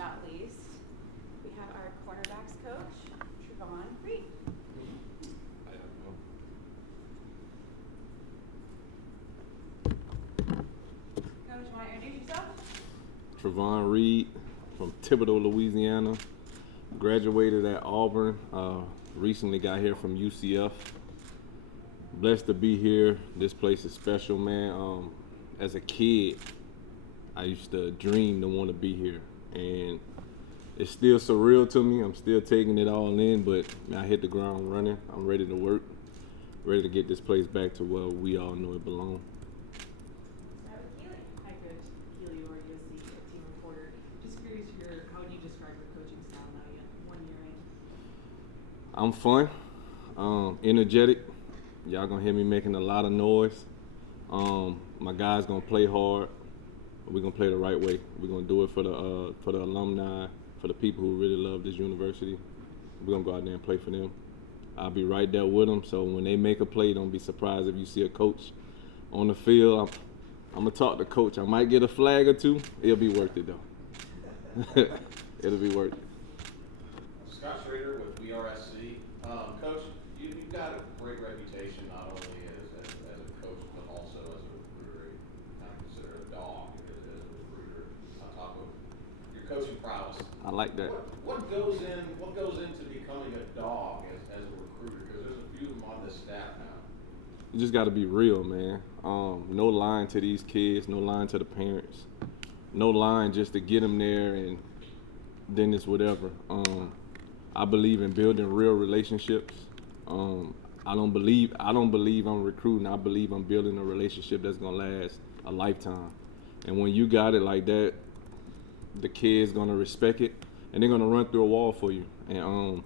not least, we have our cornerbacks coach, Trovon Reed. Coach, want to introduce yourself? Trovon Reed from Thibodaux, Louisiana. Graduated at Auburn. Recently got here from UCF. Blessed to be here. This place is special, man. As a kid, I used to dream to want to be here, and it's still surreal to me. I'm still taking it all in, but I hit the ground running. I'm ready to work, ready to get this place back to where we all know it belongs. Start with Keely. Hi, Coach. Keely or USC team reporter. Just curious, how would you describe your coaching style now yet 1 year in? I'm fun, energetic. Y'all gonna hear me making a lot of noise. My guys gonna play hard. We're gonna play the right way. We're gonna do it for the alumni, for the people who really love this university. We're gonna go out there and play for them. I'll be right there with them. So when they make a play, don't be surprised if you see a coach on the field. I'm gonna talk to coach. I might get a flag or two. It'll be worth it though. It'll be worth it. Scott Schrader with USC. Coach, you've got a great reputation not only as a coach but also as a recruiter. Kind of considered a dog as a recruiter on top of your coaching prowess. I like that. What goes into becoming a dog as a recruiter? Because there's a few of them on this staff now. You just got to be real, man. No lying to these kids, no lying to the parents, no lying just to get them there and then it's whatever. I believe in building real relationships. I don't believe I'm recruiting. I believe I'm building a relationship that's gonna last a lifetime. And when you got it like that, the kid's gonna respect it, and they're gonna run through a wall for you. And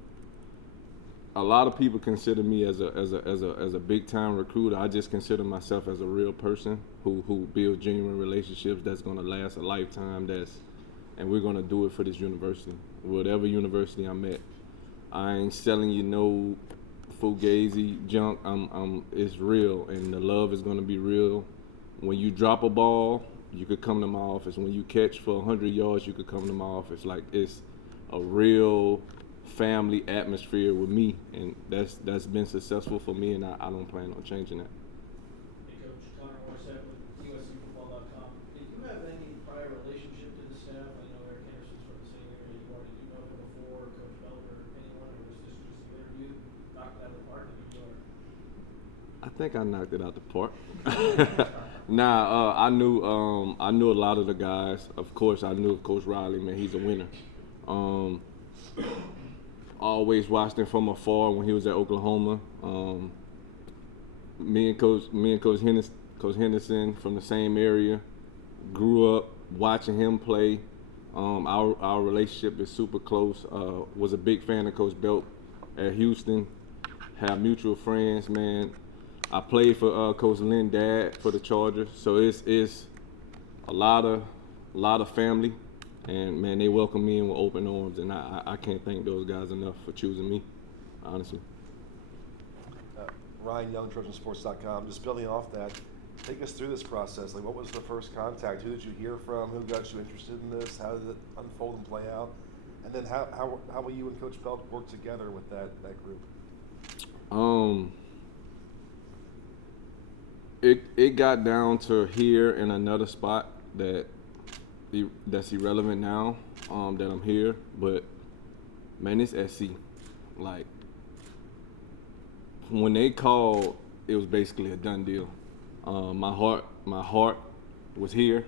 a lot of people consider me as a big time recruiter. I just consider myself as a real person who builds genuine relationships that's gonna last a lifetime. And we're gonna do it for this university, whatever university I'm at. I ain't selling you no fugazi junk. It's real, and the love is gonna be real. When you drop a ball, you could come to my office. When you catch for 100 yards, you could come to my office. Like, it's a real family atmosphere with me, and that's been successful for me, and I don't plan on changing that. Hey, Coach, Connor Morissette with USCFootball.com. Did you have any prior relationship to the staff? I know Eric Anderson's from the same area. You already do know him before, Coach Belt or anyone, or was this just the interview? Knocked out of the park, and you are? I think I knocked it out the park. I knew a lot of the guys. Of course, I knew Coach Riley. Man, he's a winner. Always watched him from afar when he was at Oklahoma. Me and Coach Henderson from the same area. Grew up watching him play. Our relationship is super close. Was a big fan of Coach Belt at Houston. Have mutual friends, man. I played for Coach Lynn Dad for the Chargers, so it's a lot of family. And man, they welcome me in with open arms, and I can't thank those guys enough for choosing me, honestly. Ryan Young, Trojansports.com. Just building off that, take us through this process. Like, what was the first contact? Who did you hear from? Who got you interested in this? How did it unfold and play out? And then how will you and Coach Belt work together with that group? It got down to here in another spot that's irrelevant now, that I'm here, but man, it's SC. Like, when they called, it was basically a done deal. My heart was here.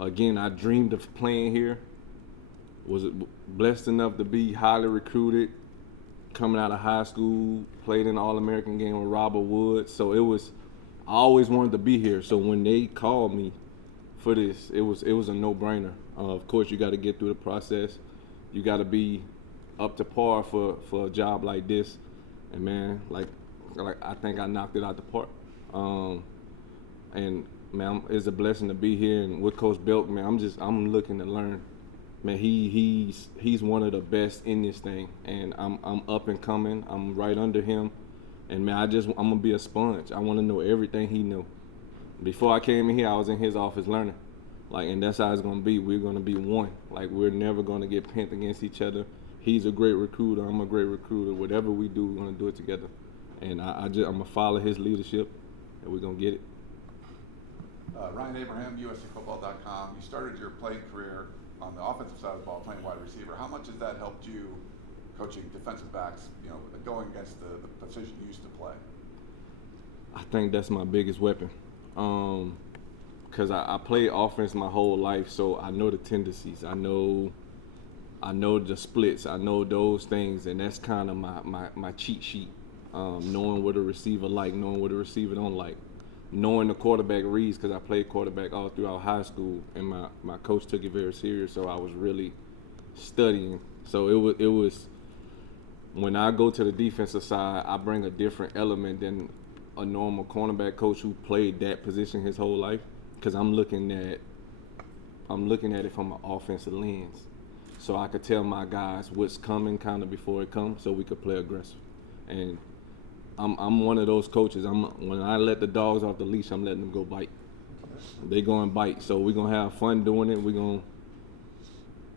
Again, I dreamed of playing here. Was blessed enough to be highly recruited, coming out of high school, played in the All-American game with Robert Woods. So I always wanted to be here. So when they called me for this, it was a no-brainer. Of course, you got to get through the process. You got to be up to par for a job like this. And man, like I think I knocked it out the park. And man, it's a blessing to be here. And with Coach Belk, man, I'm looking to learn. Man, he's one of the best in this thing, and I'm up and coming. I'm right under him, and man, I'm gonna be a sponge. I want to know everything he knew. Before I came in here, I was in his office learning. Like, and that's how it's gonna be. We're gonna be one. Like, we're never gonna get pent against each other. He's a great recruiter. I'm a great recruiter. Whatever we do, we're gonna do it together. And I'm gonna follow his leadership, and we're gonna get it. Ryan Abraham, USCFootball.com. You started your playing career on the offensive side of the ball, playing wide receiver. How much has that helped you coaching defensive backs, going against the position you used to play? I think that's my biggest weapon. Because I played offense my whole life, so I know the tendencies. I know the splits. I know those things, and that's kind of my cheat sheet. Knowing what a receiver like, knowing what a receiver don't like, knowing the quarterback reads, because I played quarterback all throughout high school, and my coach took it very serious, so I was really studying. So it was when I go to the defensive side, I bring a different element than a normal cornerback coach who played that position his whole life, because I'm looking at it from an offensive lens, so I could tell my guys what's coming kind of before it comes, so we could play aggressive. And I'm one of those coaches. When I let the dogs off the leash, I'm letting them go bite. They go and bite, so we're gonna have fun doing it.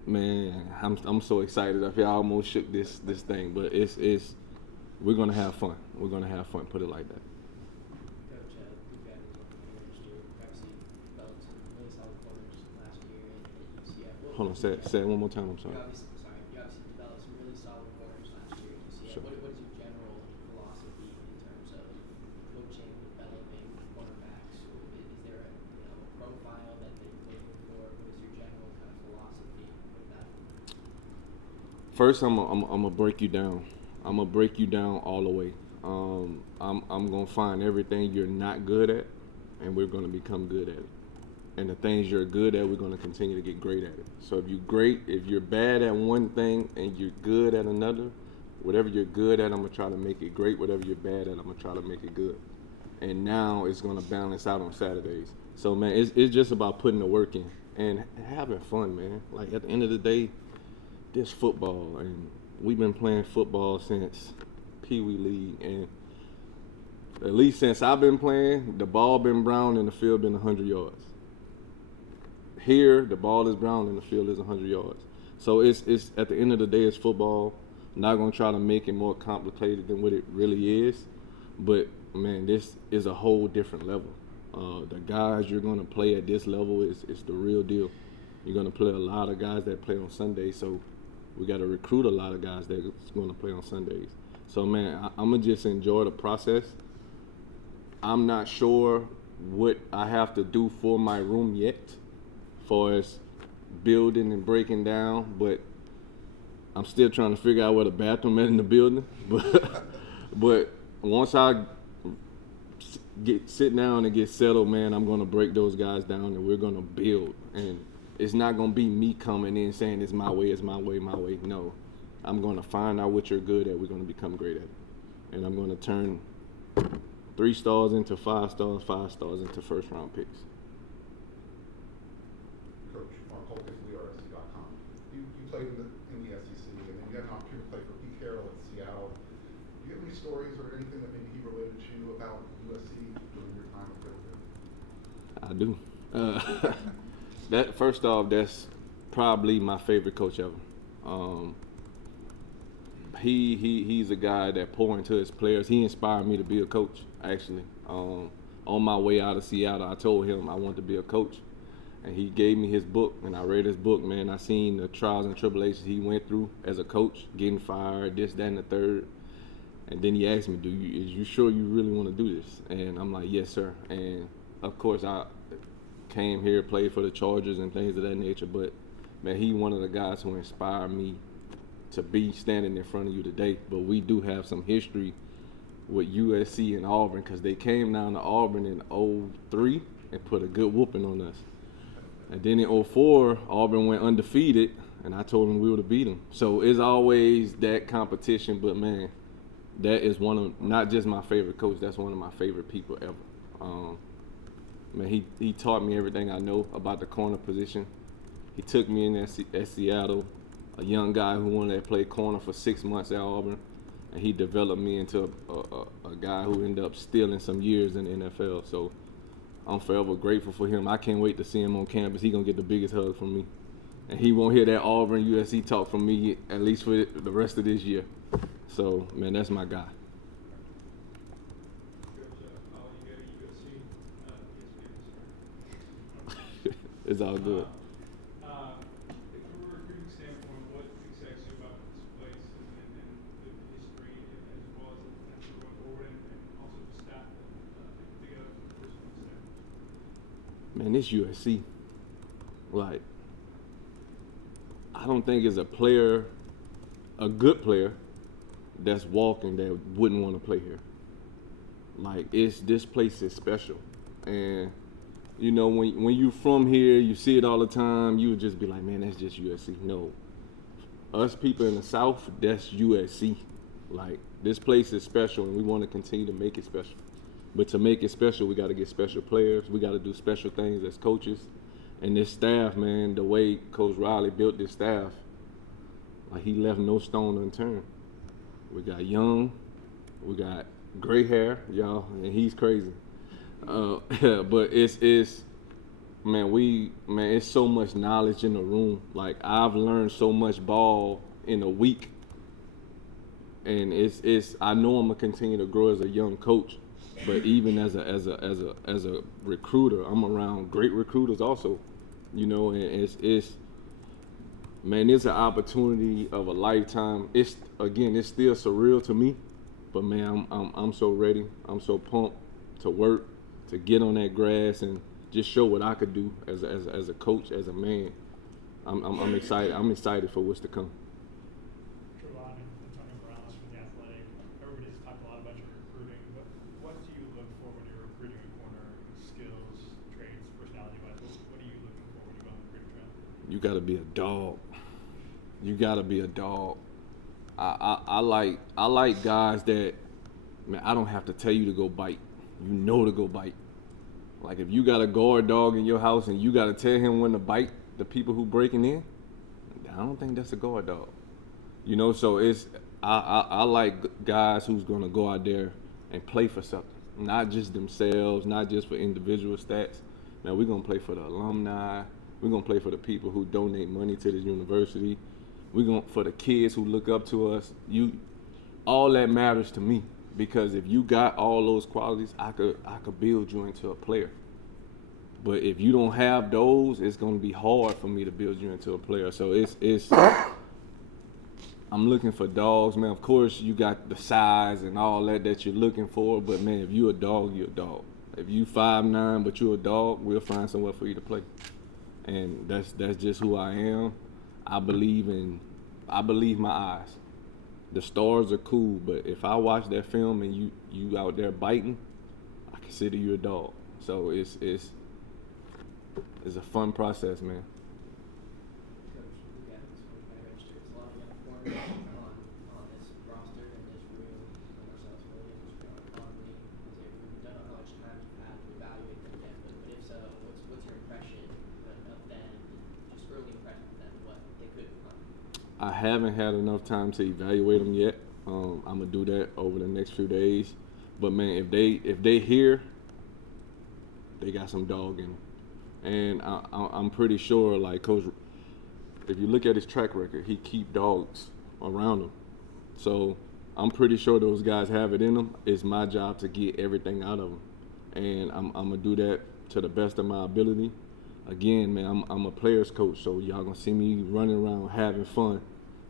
I'm so excited. I feel I almost shook this thing, but we're gonna have fun. We're gonna have fun. Put it like that. Coach, we've got last year, obviously developed some really solid corners last year at UCF. Hold on, say it one more time. I'm sorry. You obviously developed some really solid corners last year at UCF. Sure. What is your general philosophy in terms of coaching, developing cornerbacks? Is there a profile that they're looking for? What is your general kind of philosophy with that? First, I'm gonna break you down. I'm gonna break you down all the way. I'm gonna find everything you're not good at, and we're gonna become good at it. And the things you're good at, we're gonna continue to get great at it. So if you're bad at one thing and you're good at another, whatever you're good at, I'm gonna try to make it great. Whatever you're bad at, I'm gonna try to make it good. And now it's gonna balance out on Saturdays. So man, it's just about putting the work in and having fun, man. Like at the end of the day, this football, and we've been playing football since Pee Wee League, and at least since I've been playing, the ball been brown and the field been 100 yards. Here, the ball is brown and the field is 100 yards. So it's at the end of the day, it's football. I'm not gonna try to make it more complicated than what it really is, but man, this is a whole different level. The guys you're gonna play at this level is the real deal. You're gonna play a lot of guys that play on Sundays, so we got to recruit a lot of guys that's going to play on Sundays. So, man, I'm going to just enjoy the process. I'm not sure what I have to do for my room yet, as far as building and breaking down, but I'm still trying to figure out where the bathroom is in the building. But once I sit down and get settled, man, I'm going to break those guys down and we're going to build. And it's not going to be me coming in saying it's my way, my way. No. I'm going to find out what you're good at. We're going to become great at it. And I'm going to turn 3 stars into 5 stars, 5 stars into first-round picks. Coach, Mark Holkins, USC.com. You played in the SEC, and then you had an opportunity to play for Pete Carroll at Seattle. Do you have any stories or anything that maybe he related to you about USC during your time at Pitt? I do. That first off, that's probably my favorite coach ever. He's a guy that poured into his players. He inspired me to be a coach, actually. On my way out of Seattle, I told him I wanted to be a coach. And he gave me his book, and I read his book, man. I seen the trials and tribulations he went through as a coach, getting fired, this, that, and the third. And then he asked me, is you sure you really want to do this? And I'm like, yes, sir. And, of course, I came here, played for the Chargers and things of that nature. But, man, he one of the guys who inspired me to be standing in front of you today. But we do have some history with USC and Auburn, because they came down to Auburn in 2003 and put a good whooping on us. And then in 2004, Auburn went undefeated, and I told them we would have beat them. So it's always that competition, but, man, that is one of, not just my favorite coach, that's one of my favorite people ever. Man, he taught me everything I know about the corner position. He took me in at Seattle, a young guy who wanted to play corner for 6 months at Auburn, and he developed me into a guy who ended up stealing some years in the NFL. So I'm forever grateful for him. I can't wait to see him on campus. He gonna get the biggest hug from me, and he won't hear that Auburn USC talk from me at least for the rest of this year. So man, that's my guy. It's all good. From a recruiting standpoint, what excites you about this place and the history as well as the potential going forward and also the staff together from the personal standpoint? Man, this USC, like, I don't think it's a player, a good player, that's walking that wouldn't want to play here. Like, this place is special, and you know, when you from here, you see it all the time, you would just be like, man, that's just USC. No. Us people in the South, that's USC. Like, this place is special, and we want to continue to make it special. But to make it special, we got to get special players. We got to do special things as coaches. And this staff, man, the way Coach Riley built this staff, like, he left no stone unturned. We got young, we got gray hair, y'all, and he's crazy. But it's it's so much knowledge in the room. Like, I've learned so much ball in a week, and I know I'm gonna continue to grow as a young coach, but even as a recruiter, I'm around great recruiters also, you know, and it's an opportunity of a lifetime. It's still surreal to me, but man, I'm so ready. I'm so pumped to work, to get on that grass and just show what I could do as a coach, as a man. I'm excited. I'm excited for what's to come. Trovon and Antonio Morales from The Athletic. Everybody's talked a lot about your recruiting, but what do you look for when you're recruiting a corner? Skills, traits, personality-wise, what are you looking for when you go on the recruiting trail? You got to be a dog. You got to be a dog. I like guys that, man, I don't have to tell you to go bite. You know to go bite. Like, if you got a guard dog in your house and you got to tell him when to bite the people who breaking in, I don't think that's a guard dog. You know, so I like guys who's going to go out there and play for something. Not just themselves, not just for individual stats. Now, we're going to play for the alumni. We're going to play for the people who donate money to this university. We're going for the kids who look up to us. All that matters to me. Because if you got all those qualities, I could build you into a player. But if you don't have those, it's gonna be hard for me to build you into a player. So I'm looking for dogs, man. Of course, you got the size and all that you're looking for, but man, if you a dog, you're a dog. If you 5'9", but you're a dog, we'll find somewhere for you to play. And that's just who I am. I believe my eyes. The stars are cool, but if I watch that film and you out there biting, I consider you a dog. So it's a fun process, man. Coach, yeah, this one's my register. It's a lot of young corners on this roster and this room. Marcellus Williams, John Conley, Isaiah Rubin. Don't know how much time you've had to evaluate them yet, but if so, what's your impression of them, just early impression of them, what they could become? I haven't had enough time to evaluate them yet. I'm gonna do that over the next few days. But man, if they here, they got some dog in them. And I'm pretty sure, like, Coach, if you look at his track record, he keep dogs around him. So I'm pretty sure those guys have it in them. It's my job to get everything out of them, and I'm gonna do that to the best of my ability. Again, man, I'm a player's coach, so y'all gonna see me running around having fun.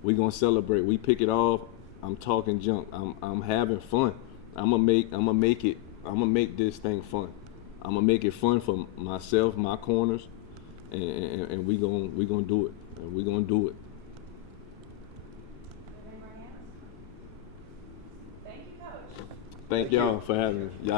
We gonna celebrate. We pick it off. I'm talking junk. I'm having fun. I'm gonna make this thing fun. I'm gonna make it fun for myself, my corners, and we gonna do it. And we gonna do it. Any more hands? Thank you, Coach. Thank y'all for having me. Y'all.